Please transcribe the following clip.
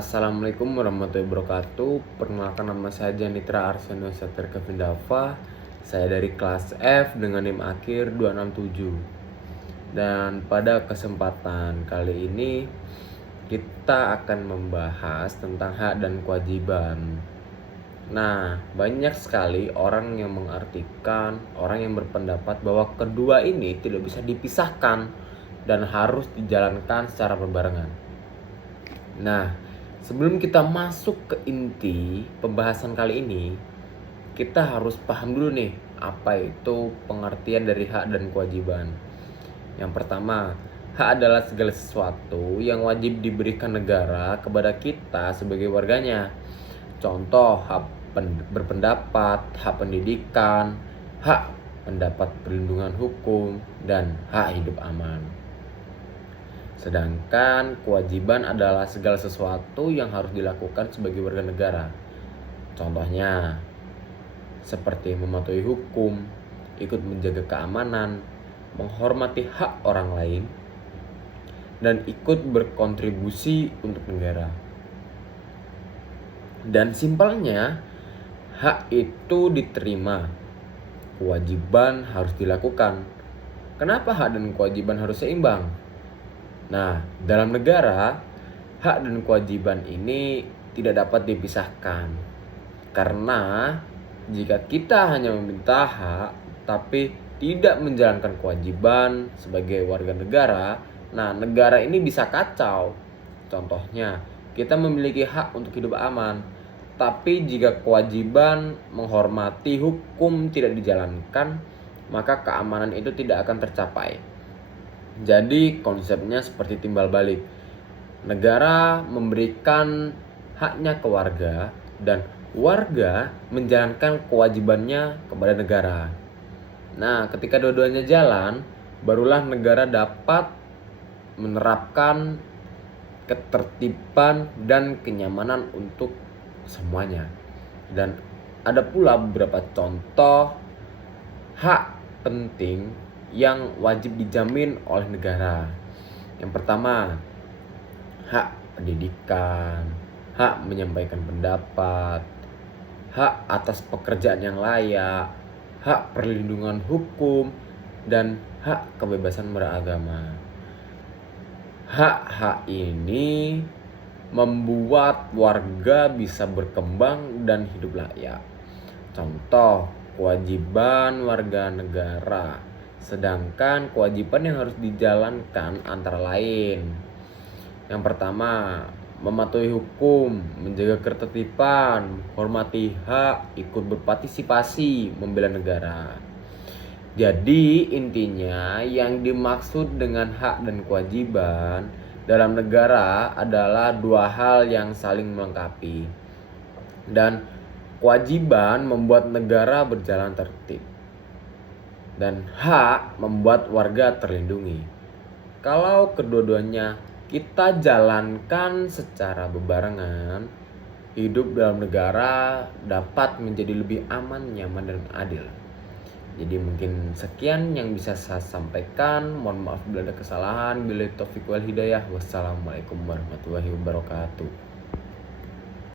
Assalamualaikum warahmatullahi wabarakatuh. Perkenalkan, nama saya Janitra Arsenio Satria Kevin Dava. Saya dari kelas F dengan NIM akhir 267. Dan pada kesempatan kali ini kita akan membahas tentang hak dan kewajiban. Nah, banyak sekali orang yang mengartikan, orang yang berpendapat bahwa kedua ini tidak bisa dipisahkan dan harus dijalankan secara berbarengan. Nah, sebelum kita masuk ke inti pembahasan kali ini, kita harus paham dulu nih apa itu pengertian dari hak dan kewajiban. Yang pertama, hak adalah segala sesuatu yang wajib diberikan negara kepada kita sebagai warganya. Contoh, hak berpendapat, hak pendidikan, hak mendapat perlindungan hukum, dan hak hidup aman. Sedangkan kewajiban adalah segala sesuatu yang harus dilakukan sebagai warga negara. Contohnya, seperti mematuhi hukum, ikut menjaga keamanan, menghormati hak orang lain, dan ikut berkontribusi untuk negara. Dan simpelnya, hak itu diterima, kewajiban harus dilakukan. Kenapa hak dan kewajiban harus seimbang? Nah, dalam negara, hak dan kewajiban ini tidak dapat dipisahkan. Karena jika kita hanya meminta hak tapi tidak menjalankan kewajiban sebagai warga negara, nah negara ini bisa kacau. Contohnya, kita memiliki hak untuk hidup aman, tapi jika kewajiban menghormati hukum tidak dijalankan, maka keamanan itu tidak akan tercapai. Jadi konsepnya seperti timbal balik. Negara memberikan haknya ke warga dan warga menjalankan kewajibannya kepada negara. Nah, ketika dua-duanya jalan, barulah negara dapat menerapkan ketertiban dan kenyamanan untuk semuanya. Dan ada pula beberapa contoh hak penting yang wajib dijamin oleh negara. Yang pertama, hak pendidikan, hak menyampaikan pendapat, hak atas pekerjaan yang layak, hak perlindungan hukum, dan hak kebebasan beragama. Hak-hak ini membuat warga bisa berkembang dan hidup layak. Contoh, kewajiban warga negara. Sedangkan kewajiban yang harus dijalankan antara lain. Yang pertama, mematuhi hukum, menjaga ketertiban, hormati hak, ikut berpartisipasi, membela negara. Jadi intinya yang dimaksud dengan hak dan kewajiban dalam negara adalah dua hal yang saling melengkapi. Dan kewajiban membuat negara berjalan tertib, dan hak membuat warga terlindungi. Kalau kedua-duanya kita jalankan secara berbarengan, hidup dalam negara dapat menjadi lebih aman, nyaman, dan adil. Jadi mungkin sekian yang bisa saya sampaikan. Mohon maaf bila ada kesalahan. Billahi taufiq wal hidayah. Wassalamualaikum warahmatullahi wabarakatuh.